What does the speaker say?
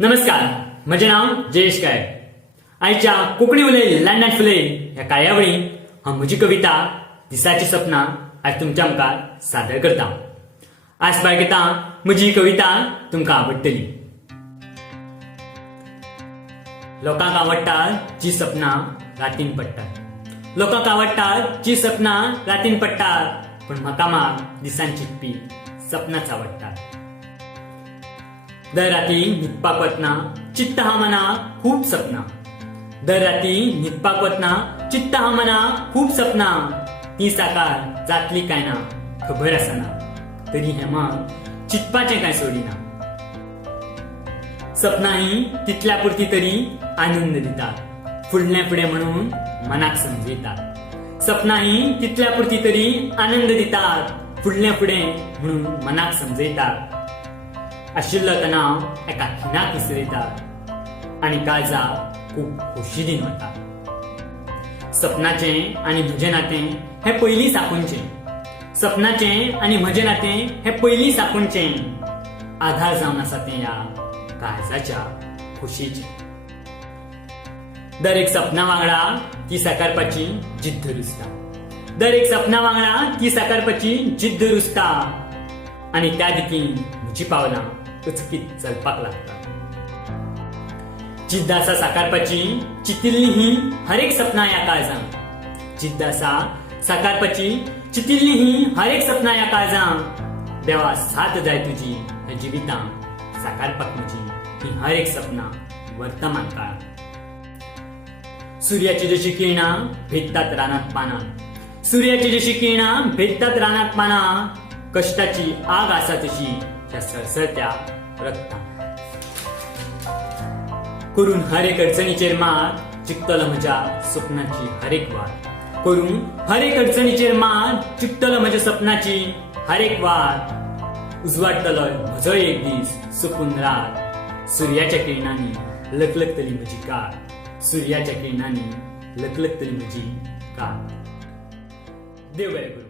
नमस्कार, म्हजें नाव जयेश काय. आयच्या कोंकणी उलय लंडन फुले ह्या कार्यावळींत हांव म्हजी कविता दिसाची सपनां आज तुमच्या मुखार सादर करता. आज बाळगिता म्हजी कविता तुमकां आवडटली. लोकांक आवडटात जी सपनां रातीन पडटात. लोकांक आवडटात जी सपनां रातीन पडटात, पण म्हाका मात दिसान चिंतपी सपनांच आवडटात. दर राती न्हिदपाक वतना चित्त हा मना खूप सपना. दर राती न्हिदपाक वतना चित्त हा मना खूप सपना. ती साकार जातली काय ना खबर आसना, तरी हें मन चिंतपाचें काय सोडिना. सपनां ही तितल्या पुरती तरी आनंद दितात, फुडलें फुडें म्हणून मनाक समजयतात. सपनां ही तितल्या पुरती तरी आनंद दितात, फुडलें फुडें म्हणून मनाक समजयतात. आशिल्लो तणाव एका खिणाक विसरयतात आनी काळजाक खूब खोशी दिन वता. सपनाचें आनी म्हजें नातें हें पयलीं साकूनचें. सपनाचें आनी म्हजें नातें हें पयलीं साकूनचें. आधार जावन आसा तें ह्या काळजाच्या खोशेचें. दर एक सपना वांगडा ती साकारपाची जिद्द रुजता. दर एक सपना वांगडा ती साकारपाची जिद्द रुजता. आनी त्या दिकेन म्हजी पावलां उचकीत चलपाक लागता. जिद्द आसा साकारपाची चितिल्ली ही हर एक सपना ह्या काळजांत. जिद्द आसा साकारपाची चितिल्ली ही हर एक सपना ह्या काळजांत. देवा साथ जाय तुजी ह्या जिवितांत साकारपाक म्हजी ही हर एक सपना वर्तमान काळांत. सूर्याची जशी किरणां भेटतात रानांत पानां. सूर्याची जशी किरणां भेटतात रानांत पानां. कष्टाची आग आसा तशी ह्या सळसळत्या रक्तांत. करून हर एक अडचणीचेर मात चिकतलो म्हज्या स्वप्नाची हर एक वाट. करून हर एक अडचणीचेर मात चिकतलो म्हज्या सपनाची हर एक वाट. उजवाडटलो म्हजो एक दीस सुकून रात. सूर्याच्या किरणांनी लकलकतली म्हजी कात. सूर्याच्या किरणांनी लकलकतली म्हजी कात. देव बरें करूं.